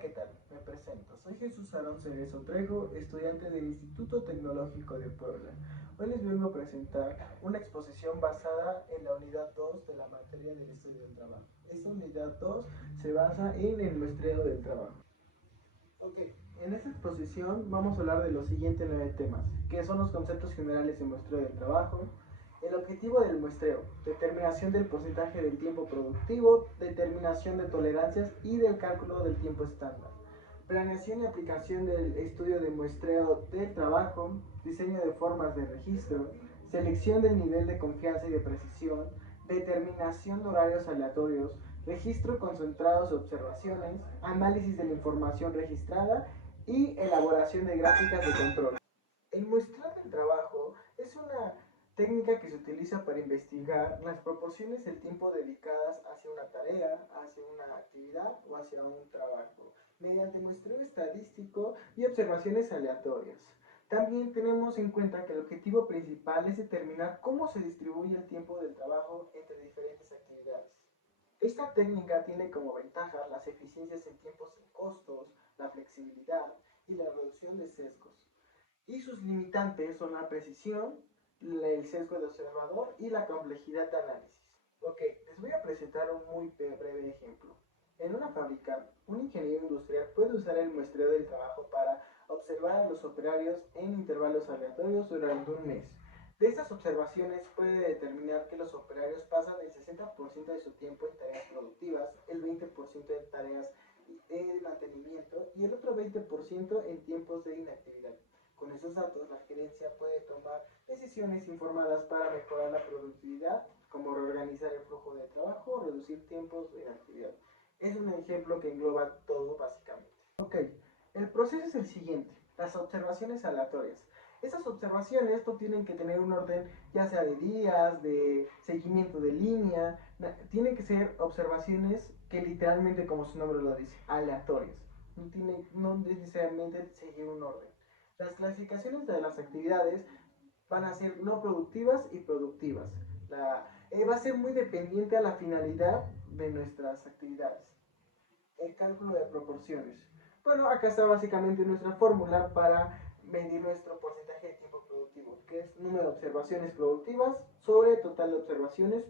¿qué tal? Me presento. Soy Jesús Aarón Cerezo Trejo, estudiante del Instituto Tecnológico de Puebla. Hoy les vengo a presentar una exposición basada en la unidad 2 de la materia del estudio del trabajo. Esta unidad 2 se basa en el muestreo del trabajo. Ok, en esta exposición vamos a hablar de los siguientes 9 temas, que son los conceptos generales de muestreo del trabajo, el objetivo del muestreo, determinación del porcentaje del tiempo productivo, determinación de tolerancias y del cálculo del tiempo estándar, planeación y aplicación del estudio de muestreo del trabajo, diseño de formas de registro, selección del nivel de confianza y de precisión, determinación de horarios aleatorios, registro concentrados de observaciones, análisis de la información registrada y elaboración de gráficas de control. El muestreo del trabajo es una técnica que se utiliza para investigar las proporciones del tiempo dedicadas hacia una tarea, hacia una actividad o hacia un trabajo, mediante muestreo estadístico y observaciones aleatorias. También tenemos en cuenta que el objetivo principal es determinar cómo se distribuye el tiempo del trabajo entre diferentes actividades. Esta técnica tiene como ventaja las eficiencias en tiempos y costos, la flexibilidad y la reducción de sesgos. Y sus limitantes son la precisión, el sesgo de observador y la complejidad de análisis. Ok, les voy a presentar un muy breve ejemplo. En una fábrica, un ingeniero industrial puede usar el muestreo del trabajo para observar a los operarios en intervalos aleatorios durante un mes. De estas observaciones puede determinar que los operarios pasan el 60% de su tiempo en tareas productivas, el 20% en tareas de mantenimiento y el otro 20% en tiempos de inactividad. Con esos datos, la gerencia puede tomar decisiones informadas para mejorar la productividad, como reorganizar el flujo de trabajo o reducir tiempos de actividad. Es un ejemplo que engloba todo básicamente. Ok, el proceso es el siguiente, las observaciones aleatorias. Estas observaciones no tienen que tener un orden ya sea de días, de seguimiento de línea, tienen que ser observaciones que literalmente, como su nombre lo dice, aleatorias. No necesariamente seguir un orden. Las clasificaciones de las actividades van a ser no productivas y productivas. Va a ser muy dependiente a la finalidad de nuestras actividades. El cálculo de proporciones. Bueno, acá está básicamente nuestra fórmula para medir nuestro porcentaje de tiempo productivo, que es número de observaciones productivas sobre total de observaciones.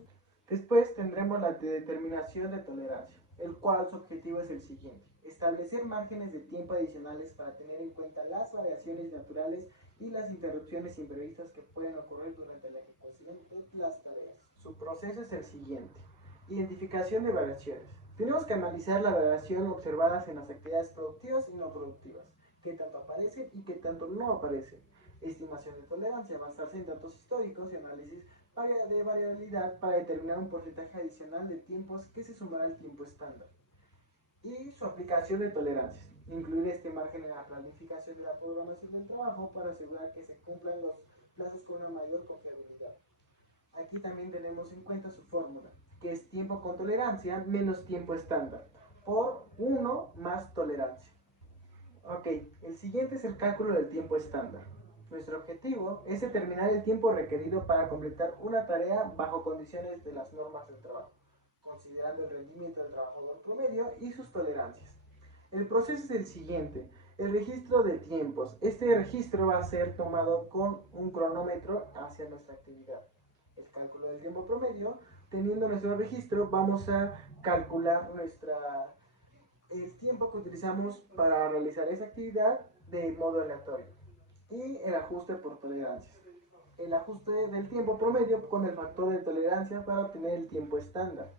Después tendremos la determinación de tolerancia, el cual su objetivo es el siguiente: establecer márgenes de tiempo adicionales para tener en cuenta las variaciones naturales y las interrupciones imprevistas que pueden ocurrir durante la ejecución de las tareas. Su proceso es el siguiente: identificación de variaciones. Tenemos que analizar la variación observadas en las actividades productivas y no productivas, qué tanto aparecen y qué tanto no aparecen. Estimación de tolerancia, basarse en datos históricos y análisis de variabilidad para determinar un porcentaje adicional de tiempos que se sumará al tiempo estándar. Y su aplicación de tolerancias, incluir este margen en la planificación de la programación del trabajo para asegurar que se cumplan los plazos con una mayor confiabilidad. Aquí también tenemos en cuenta su fórmula, que es tiempo con tolerancia menos tiempo estándar, por 1 más tolerancia. Ok, el siguiente es el cálculo del tiempo estándar. Nuestro objetivo es determinar el tiempo requerido para completar una tarea bajo condiciones de las normas del trabajo, considerando el rendimiento del trabajador promedio y sus tolerancias. El proceso es el siguiente: el registro de tiempos. Este registro va a ser tomado con un cronómetro hacia nuestra actividad. El cálculo del tiempo promedio, teniendo nuestro registro, vamos a calcular el tiempo que utilizamos para realizar esa actividad de modo aleatorio. Y el ajuste por tolerancias. El ajuste del tiempo promedio con el factor de tolerancia para obtener el tiempo estándar,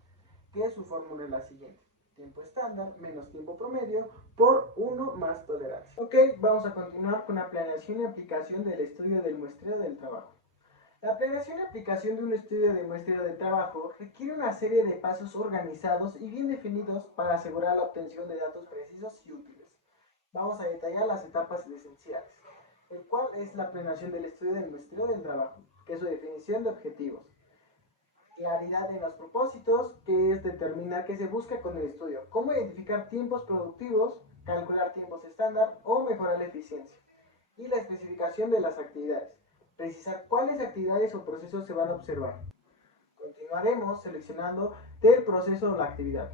que su fórmula es la siguiente: tiempo estándar menos tiempo promedio por 1 más tolerancia. Ok, vamos a continuar con la planeación y aplicación del estudio del muestreo del trabajo. La planeación y aplicación de un estudio de muestreo de trabajo requiere una serie de pasos organizados y bien definidos para asegurar la obtención de datos precisos y útiles. Vamos a detallar las etapas esenciales, el cual es la planeación del estudio del muestreo del trabajo, que es su definición de objetivos. Claridad en los propósitos, que es determinar qué se busca con el estudio, cómo identificar tiempos productivos, calcular tiempos estándar o mejorar la eficiencia. Y la especificación de las actividades, precisar cuáles actividades o procesos se van a observar. Continuaremos seleccionando del proceso o la actividad.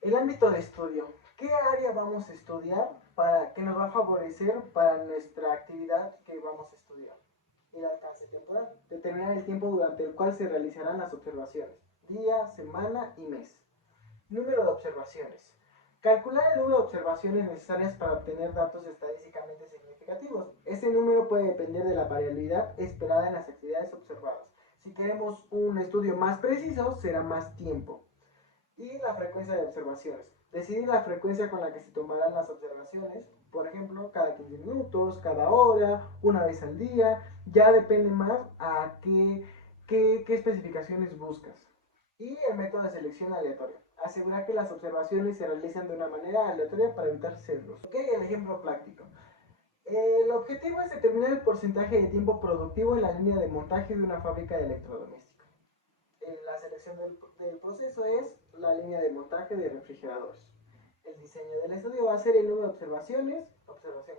El ámbito de estudio. ¿Qué área vamos a estudiar para que nos va a favorecer para nuestra actividad que vamos a estudiar. El alcance temporal. Determinar el tiempo durante el cual se realizarán las observaciones. Día, semana y mes. Número de observaciones. Calcular el número de observaciones necesarias para obtener datos estadísticamente significativos. Este número puede depender de la variabilidad esperada en las actividades observadas. Si queremos un estudio más preciso, será más tiempo. Y la frecuencia de observaciones. Decidir la frecuencia con la que se tomarán las observaciones, por ejemplo, cada 15 minutos, cada hora, una vez al día, ya depende más a qué especificaciones buscas. Y el método de selección aleatoria. Asegurar que las observaciones se realicen de una manera aleatoria para evitar sesgos. Ok, el ejemplo práctico. El objetivo es determinar el porcentaje de tiempo productivo en la línea de montaje de una fábrica de electrodomésticos. La selección del proceso es la línea de montaje de refrigeradores. El diseño del estudio va a ser el número de observaciones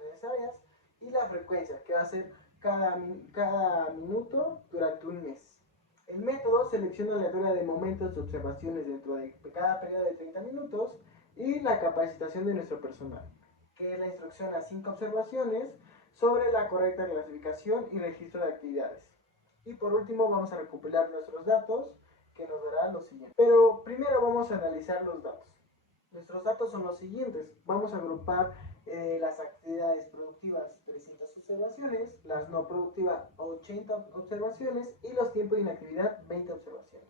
necesarias, y la frecuencia, que va a ser cada minuto durante un mes. El método selecciona aleatoria de momentos de observaciones dentro de cada periodo de 30 minutos, y la capacitación de nuestro personal, que es la instrucción a 5 observaciones sobre la correcta clasificación y registro de actividades. Y por último vamos a recopilar nuestros datos, que nos dará lo siguiente. Pero primero vamos a analizar los datos. Nuestros datos son los siguientes. Vamos a agrupar las actividades productivas 300 observaciones, las no productivas 80 observaciones y los tiempos de inactividad 20 observaciones.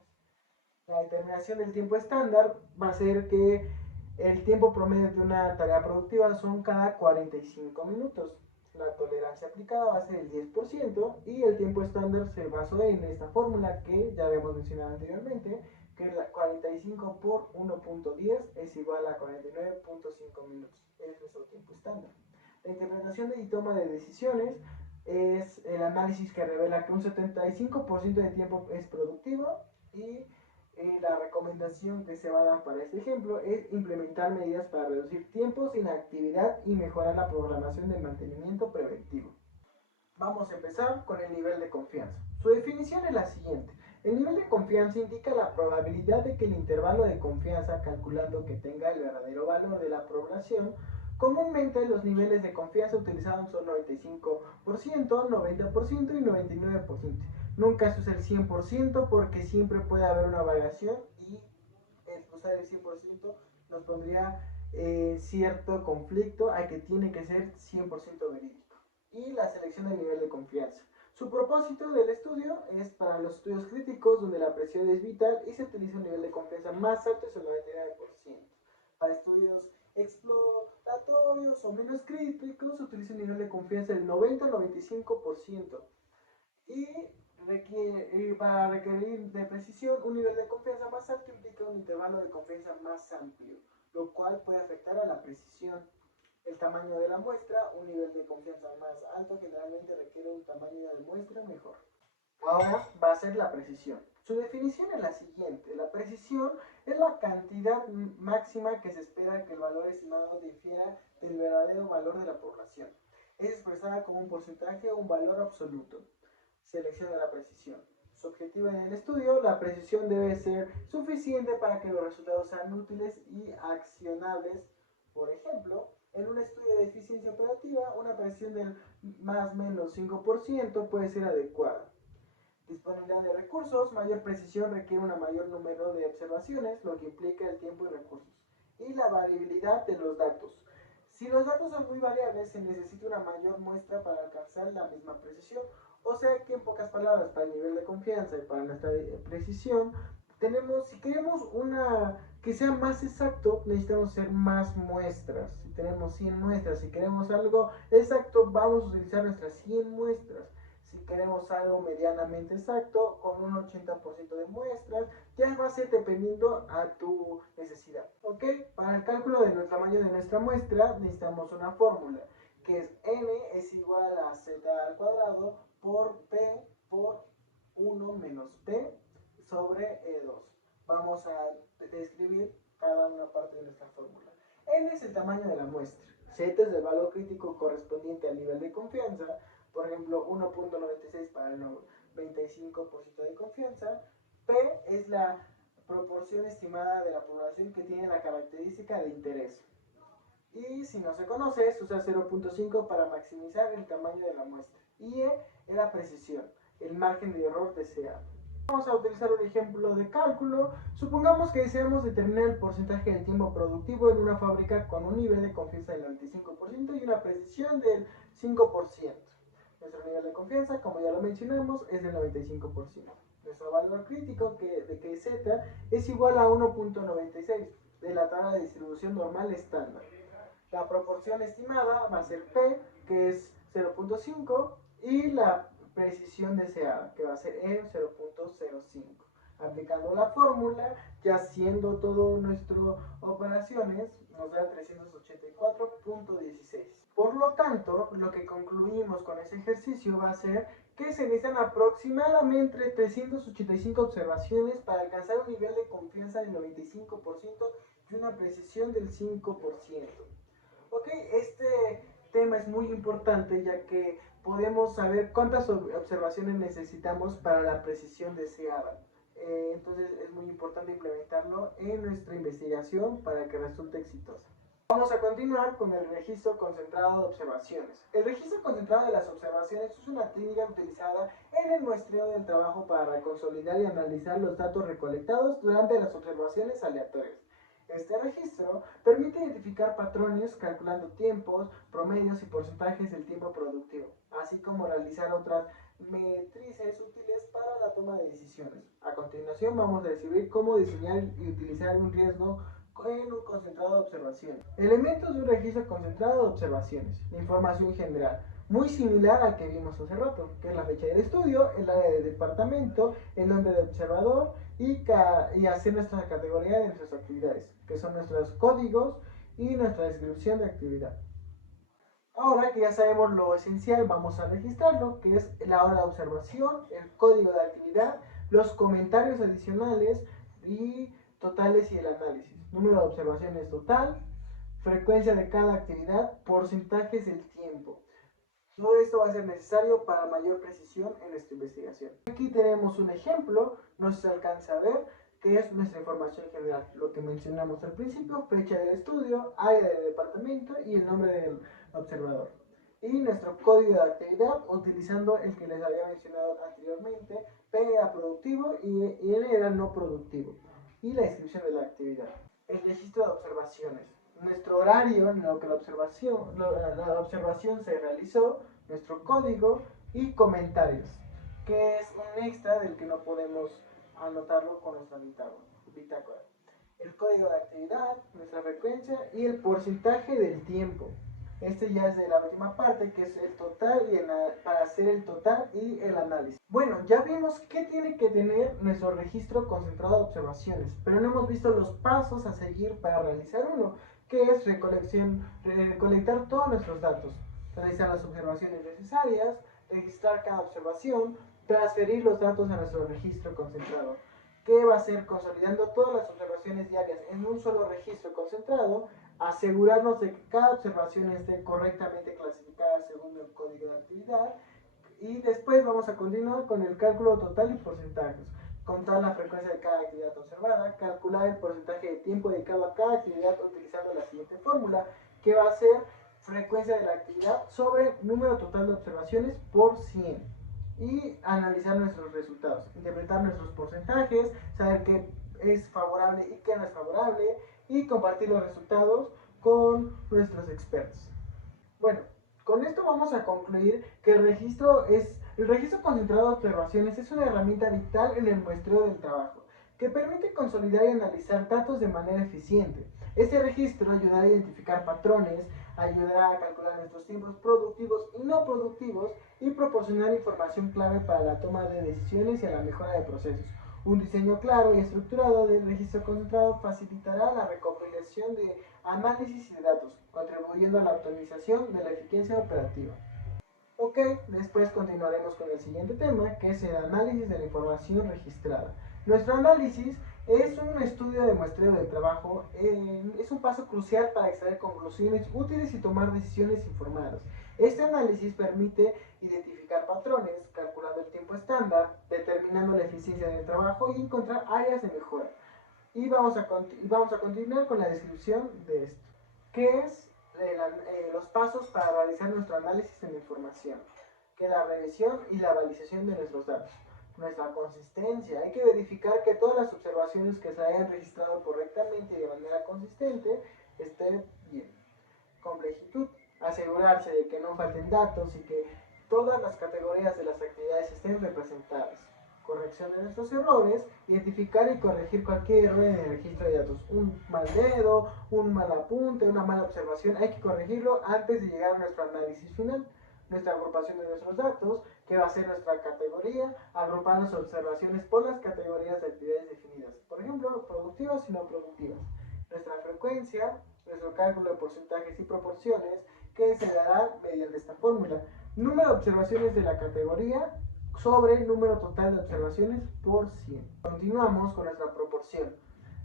La determinación del tiempo estándar va a ser que el tiempo promedio de una tarea productiva son cada 45 minutos. La tolerancia aplicada va a ser el 10% y el tiempo estándar se basó en esta fórmula que ya habíamos mencionado anteriormente, que la 45 por 1.10 es igual a 49.5 minutos. Es nuestro tiempo estándar. La interpretación y toma de decisiones es el análisis que revela que un 75% de tiempo es productivo, y la recomendación que se va a dar para este ejemplo es implementar medidas para reducir tiempos, inactividad y mejorar la programación de mantenimiento preventivo. Vamos a empezar con el nivel de confianza. Su definición es la siguiente. El nivel de confianza indica la probabilidad de que el intervalo de confianza, calculando que tenga el verdadero valor de la población. Comúnmente los niveles de confianza utilizados son 95%, 90% y 99%. Nunca se usa el 100% porque siempre puede haber una variación, y el usar el 100% nos pondría cierto conflicto a que tiene que ser 100% verídico. Y la selección del nivel de confianza. Su propósito del estudio es para los estudios críticos donde la presión es vital y se utiliza un nivel de confianza más alto, es el 99%. Para estudios exploratorios o menos críticos se utiliza un nivel de confianza del 90-95%. Y para requerir de precisión, un nivel de confianza más alto implica un intervalo de confianza más amplio, lo cual puede afectar a la precisión. El tamaño de la muestra, un nivel de confianza más alto generalmente requiere un tamaño de muestra mejor. Ahora va a ser la precisión. Su definición es la siguiente. La precisión es la cantidad máxima que se espera que el valor estimado difiera del verdadero valor de la población. Es expresada como un porcentaje o un valor absoluto. Selección de la precisión. Su objetivo en el estudio, la precisión debe ser suficiente para que los resultados sean útiles y accionables. Por ejemplo, en un estudio de eficiencia operativa, una precisión del más o menos 5% puede ser adecuada. Disponibilidad de recursos, mayor precisión requiere un mayor número de observaciones, lo que implica el tiempo y recursos. Y la variabilidad de los datos. Si los datos son muy variables, se necesita una mayor muestra para alcanzar la misma precisión. O sea que en pocas palabras, para el nivel de confianza y para nuestra precisión, si queremos que sea más exacto, necesitamos hacer más muestras. Si tenemos 100 muestras, si queremos algo exacto, vamos a utilizar nuestras 100 muestras. Si queremos algo medianamente exacto, con un 80% de muestras, ya va a ser dependiendo a tu necesidad. ¿Ok? Para el cálculo del tamaño de nuestra muestra necesitamos una fórmula, que es n es igual a z al cuadrado por p por 1 menos p sobre e2. Vamos a describir cada una parte de nuestra fórmula. N es el tamaño de la muestra. Z es el valor crítico correspondiente al nivel de confianza. Por ejemplo, 1.96 para el 95% de confianza. P es la proporción estimada de la población que tiene la característica de interés. Y si no se conoce, se usa 0.5 para maximizar el tamaño de la muestra. Y E es la precisión, el margen de error deseado. Vamos a utilizar un ejemplo de cálculo. Supongamos que deseamos determinar el porcentaje del tiempo productivo en una fábrica con un nivel de confianza del 95% y una precisión del 5%. Nuestro nivel de confianza, como ya lo mencionamos, es del 95%. Nuestro valor crítico de que Z es igual a 1.96 de la tabla de distribución normal estándar. La proporción estimada va a ser P, que es 0.5, y la precisión deseada, que va a ser E 0.05. Aplicando la fórmula, ya haciendo todo nuestras operaciones, nos da 384.16. Por lo tanto, lo que concluimos con ese ejercicio va a ser que se necesitan aproximadamente 385 observaciones para alcanzar un nivel de confianza del 95% y una precisión del 5%. Ok, este tema es muy importante ya que podemos saber cuántas observaciones necesitamos para la precisión deseada. Entonces es muy importante implementarlo en nuestra investigación para que resulte exitosa. Vamos a continuar con el registro concentrado de observaciones. El registro concentrado de las observaciones es una técnica utilizada en el muestreo del trabajo para consolidar y analizar los datos recolectados durante las observaciones aleatorias. Este registro permite identificar patrones calculando tiempos, promedios y porcentajes del tiempo productivo, así como realizar otras matrices útiles para la toma de decisiones. A continuación vamos a describir cómo diseñar y utilizar un riesgo en un concentrado de observaciones. Elementos de un registro concentrado de observaciones. La información general, muy similar al que vimos hace rato, que es la fecha del estudio, el área del departamento, el nombre del observador y hacer nuestra categoría de nuestras actividades, que son nuestros códigos y nuestra descripción de actividad. Ahora que ya sabemos lo esencial, vamos a registrarlo, que es la hora de observación, el código de actividad, los comentarios adicionales y totales y el análisis. Número de observaciones total, frecuencia de cada actividad, porcentajes del tiempo. Todo esto va a ser necesario para mayor precisión en nuestra investigación. Aquí tenemos un ejemplo, no se alcanza a ver, que es nuestra información general. Lo que mencionamos al principio, fecha del estudio, área del departamento y el nombre del observador. Y nuestro código de actividad, utilizando el que les había mencionado anteriormente, P era productivo y N era no productivo. Y la descripción de la actividad. El registro de observaciones. Nuestro horario en lo que la observación se realizó, nuestro código y comentarios, que es un extra del que no podemos anotarlo con nuestra bitácora. El código de actividad, nuestra frecuencia y el porcentaje del tiempo. Este ya es de la última parte, que es el total para hacer el total y el análisis. Bueno, ya vimos qué tiene que tener nuestro registro concentrado de observaciones, pero no hemos visto los pasos a seguir para realizar uno, que es recolectar todos nuestros datos, realizar las observaciones necesarias, registrar cada observación, transferir los datos a nuestro registro concentrado, que va a ser consolidando todas las observaciones diarias en un solo registro concentrado, asegurarnos de que cada observación esté correctamente clasificada según el código de actividad, y después vamos a continuar con el cálculo total y porcentajes. Contar la frecuencia de cada actividad observada, calcular el porcentaje de tiempo dedicado a cada actividad utilizando la siguiente fórmula, que va a ser frecuencia de la actividad sobre número total de observaciones por 100. Y analizar nuestros resultados, interpretar nuestros porcentajes, saber qué es favorable y qué no es favorable, y compartir los resultados con nuestros expertos. Bueno, con esto vamos a concluir que el registro concentrado de observaciones es una herramienta vital en el muestreo del trabajo, que permite consolidar y analizar datos de manera eficiente. Este registro ayudará a identificar patrones, ayudará a calcular nuestros tiempos productivos y no productivos y proporcionar información clave para la toma de decisiones y a la mejora de procesos. Un diseño claro y estructurado del registro concentrado facilitará la recopilación de análisis y de datos, contribuyendo a la optimización de la eficiencia operativa. Ok, después continuaremos con el siguiente tema, que es el análisis de la información registrada. Nuestro análisis es un estudio de muestreo del trabajo, es un paso crucial para extraer conclusiones útiles y tomar decisiones informadas. Este análisis permite identificar patrones, calculando el tiempo estándar, determinando la eficiencia del trabajo y encontrar áreas de mejora. Y vamos a continuar con la descripción de esto. ¿Qué es los pasos para realizar nuestro análisis de la información, que es la revisión y la validación de nuestros datos. Nuestra consistencia, hay que verificar que todas las observaciones que se hayan registrado correctamente y de manera consistente estén bien. Complejitud, asegurarse de que no falten datos y que todas las categorías de las actividades estén representadas. Corrección de nuestros errores, identificar y corregir cualquier error en el registro de datos. Un mal dedo, un mal apunte, una mala observación, hay que corregirlo antes de llegar a nuestro análisis final. Nuestra agrupación de nuestros datos, que va a ser nuestra categoría, agrupar las observaciones por las categorías de actividades definidas, por ejemplo, productivas y no productivas. Nuestra frecuencia, nuestro cálculo de porcentajes y proporciones, que se dará mediante esta fórmula. Número de observaciones de la categoría sobre el número total de observaciones por 100. Continuamos con nuestra proporción,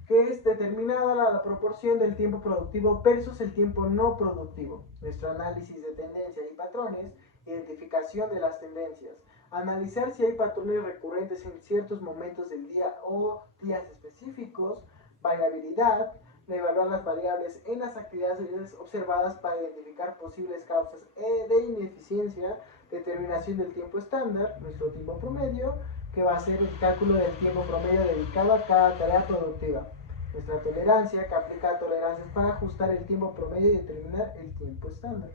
que es determinada la proporción del tiempo productivo versus el tiempo no productivo. Nuestro análisis de tendencias y patrones, identificación de las tendencias, analizar si hay patrones recurrentes en ciertos momentos del día o días específicos, variabilidad, evaluar las variables en las actividades observadas para identificar posibles causas de ineficiencia, determinación del tiempo estándar, nuestro tiempo promedio, que va a ser el cálculo del tiempo promedio dedicado a cada tarea productiva. Nuestra tolerancia, que aplica tolerancias para ajustar el tiempo promedio y determinar el tiempo estándar.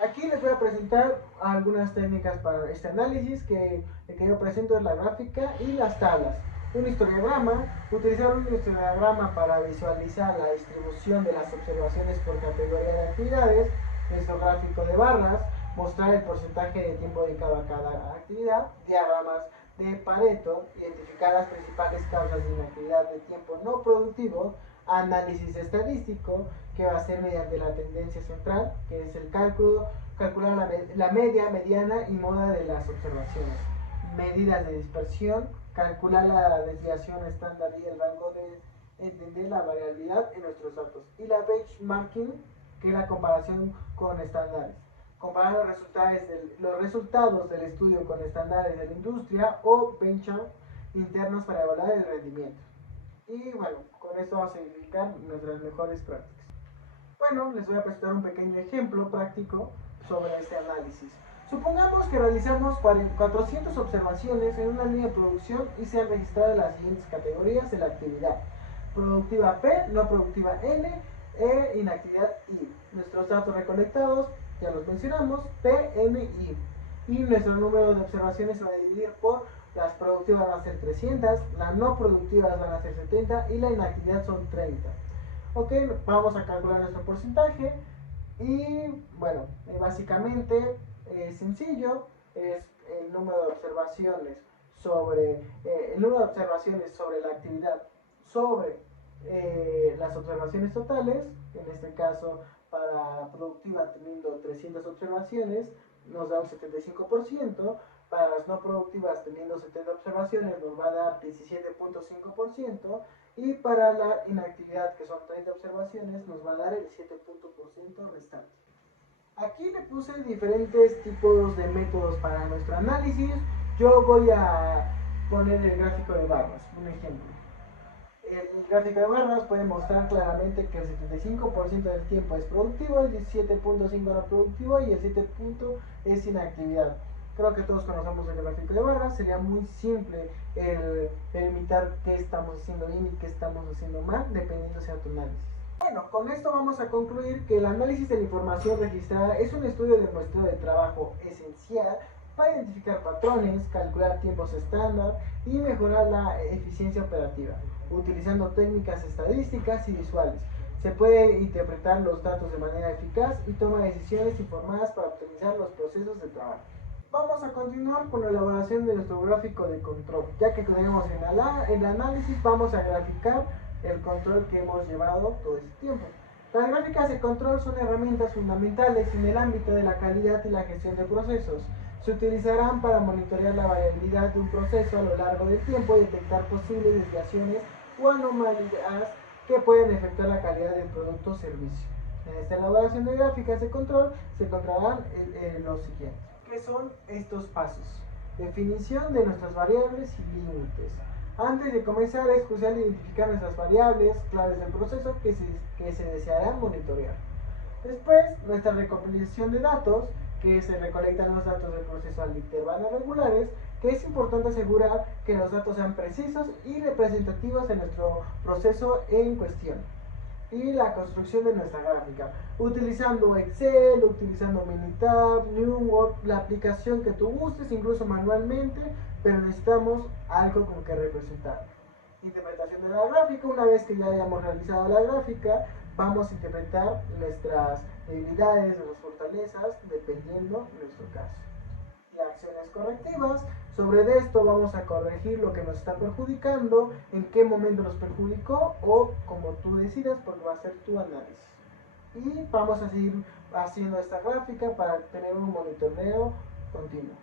Aquí les voy a presentar algunas técnicas para este análisis, que yo presento es la gráfica y las tablas. Un histograma, utilizar un histograma para visualizar la distribución de las observaciones por categoría de actividades, nuestro gráfico de barras, mostrar el porcentaje de tiempo dedicado a cada actividad, diagramas de Pareto, identificar las principales causas de inactividad de tiempo no productivo, análisis estadístico, que va a ser mediante la tendencia central, que es el calcular la media, mediana y moda de las observaciones. Medidas de dispersión, calcular la desviación estándar y el rango de entender la variabilidad en nuestros datos. Y la benchmarking, que es la comparación con estándares. Comparar los resultados del estudio con estándares de la industria o benchmark internos para evaluar el rendimiento. Y bueno, con esto vamos a identificar nuestras mejores prácticas. Bueno, les voy a presentar un pequeño ejemplo práctico sobre este análisis. Supongamos que realizamos 400 observaciones en una línea de producción y se han registrado las siguientes categorías de la actividad: productiva P, no productiva N e inactividad I. Nuestros datos recolectados, ya los mencionamos, P, N, I. Y nuestro número de observaciones se va a dividir por: las productivas van a ser 300, las no productivas van a ser 70 y la inactividad son 30. Ok, vamos a calcular nuestro porcentaje y bueno, básicamente es sencillo, es el número de observaciones sobre la actividad sobre las observaciones totales. En este caso, para la productiva, teniendo 300 observaciones, nos da un 75%. Para las no productivas, teniendo 70 observaciones, nos va a dar 17.5%. Y para la inactividad, que son 30 observaciones, nos va a dar el 7% restante. Aquí le puse diferentes tipos de métodos para nuestro análisis. Yo voy a poner el gráfico de barras, un ejemplo. El gráfico de barras puede mostrar claramente que el 75% del tiempo es productivo, el 17.5% no productivo y el 7% es inactividad. Creo que todos conocemos el gráfico de barras. Sería muy simple el delimitar qué estamos haciendo bien y qué estamos haciendo mal, dependiendo de tu análisis. Bueno, con esto vamos a concluir que el análisis de la información registrada es un estudio de muestreo de trabajo esencial para identificar patrones, calcular tiempos estándar y mejorar la eficiencia operativa, utilizando técnicas estadísticas y visuales. Se puede interpretar los datos de manera eficaz y toma decisiones informadas para optimizar los procesos de trabajo. Vamos a continuar con la elaboración de nuestro gráfico de control. Ya que tenemos el análisis, vamos a graficar el control que hemos llevado todo este tiempo. Las gráficas de control son herramientas fundamentales en el ámbito de la calidad y la gestión de procesos. Se utilizarán para monitorear la variabilidad de un proceso a lo largo del tiempo y detectar posibles desviaciones o anomalías que pueden afectar la calidad del producto o servicio. En esta elaboración de gráficas de control se encontrarán los siguientes. ¿Qué son estos pasos? Definición de nuestras variables y límites. Antes de comenzar, es crucial identificar nuestras variables, claves del proceso que se deseará monitorear. Después, nuestra recopilación de datos, que se recolectan los datos del proceso al intervalos regulares, que es importante asegurar que los datos sean precisos y representativos de nuestro proceso en cuestión. Y la construcción de nuestra gráfica, utilizando Excel, utilizando Minitab, NewWork, la aplicación que tú gustes, incluso manualmente, pero necesitamos algo con que representar. Interpretación de la gráfica. Una vez que ya hayamos realizado la gráfica, vamos a interpretar nuestras debilidades, nuestras fortalezas, dependiendo de nuestro caso. Y acciones correctivas. Sobre esto vamos a corregir lo que nos está perjudicando, en qué momento nos perjudicó o como tú decidas, porque va a ser tu análisis. Y vamos a seguir haciendo esta gráfica para tener un monitoreo continuo.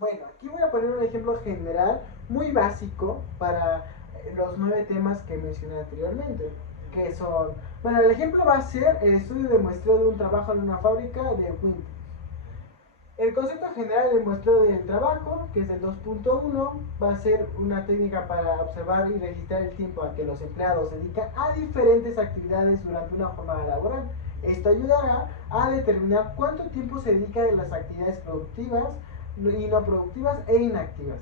Bueno, aquí voy a poner un ejemplo general muy básico para los 9 temas que mencioné anteriormente, que son, bueno, el ejemplo va a ser el estudio de muestreo de un trabajo en una fábrica de Windows. El concepto general del muestreo del trabajo, que es el 2.1, va a ser una técnica para observar y registrar el tiempo a que los empleados se dedican a diferentes actividades durante una jornada laboral. Esto ayudará a determinar cuánto tiempo se dedica a las actividades productivas y no productivas e inactivas.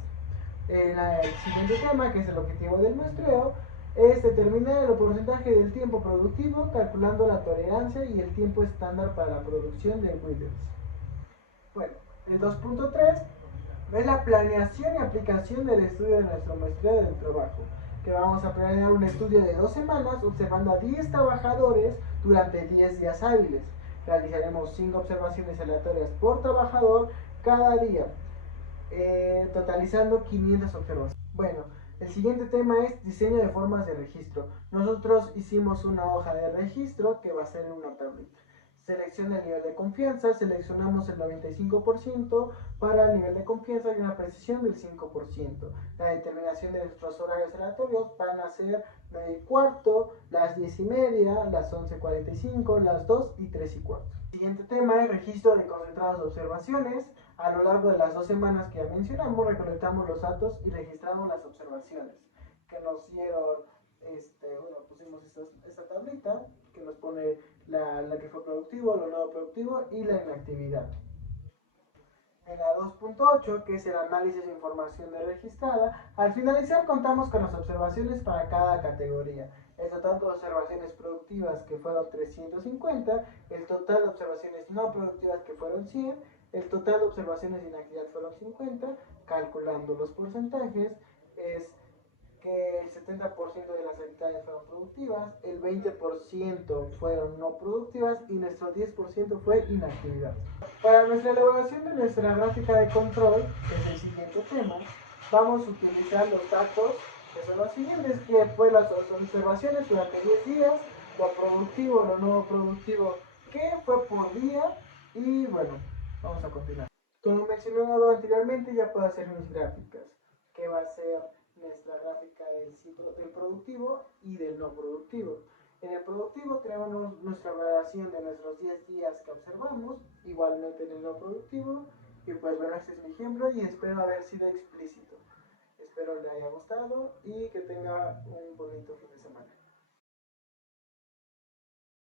El siguiente tema, que es el objetivo del muestreo, es determinar el porcentaje del tiempo productivo calculando la tolerancia y el tiempo estándar para la producción de Windows. Bueno, el 2.3 es la planeación y aplicación del estudio de nuestro muestreo del trabajo, que vamos a planear un estudio de 2 semanas observando a 10 trabajadores durante 10 días hábiles. Realizaremos 5 observaciones aleatorias por trabajador cada día, totalizando 500 observaciones. Bueno, el siguiente tema es diseño de formas de registro. Nosotros hicimos una hoja de registro que va a ser en una tablita. Selecciona el nivel de confianza, seleccionamos el 95% para el nivel de confianza y una precisión del 5%. La determinación de nuestros horarios aleatorios van a ser 9:15, las 10:30, las 11:45, las 2:03:15. Siguiente tema es registro de concentrados de observaciones. A lo largo de las 2 semanas que ya mencionamos, recolectamos los datos y registramos las observaciones que nos dieron. Bueno, pusimos esta tablita que nos pone la que fue productivo, lo no productivo y la inactividad. En la 2.8, que es el análisis de información de registrada, al finalizar contamos con las observaciones para cada categoría. El total de observaciones productivas, que fueron 350, el total de observaciones no productivas, que fueron 100, el total de observaciones de inactividad fueron 50, calculando los porcentajes, es que el 70% de las actividades fueron productivas, el 20% fueron no productivas y nuestro 10% fue inactividad. Para nuestra elaboración de nuestra gráfica de control, que es el siguiente tema, vamos a utilizar los datos que son los siguientes, que fue las observaciones durante 10 días, lo productivo, lo no productivo, que fue por día, y bueno, vamos a continuar. Como mencionado anteriormente, ya puedo hacer mis gráficas, que va a ser nuestra gráfica del productivo y del no productivo. En el productivo tenemos nuestra valoración de nuestros 10 días que observamos, igualmente en el no productivo. Y pues bueno, este es mi ejemplo y espero haber sido explícito. Espero le haya gustado y que tenga un bonito fin de semana.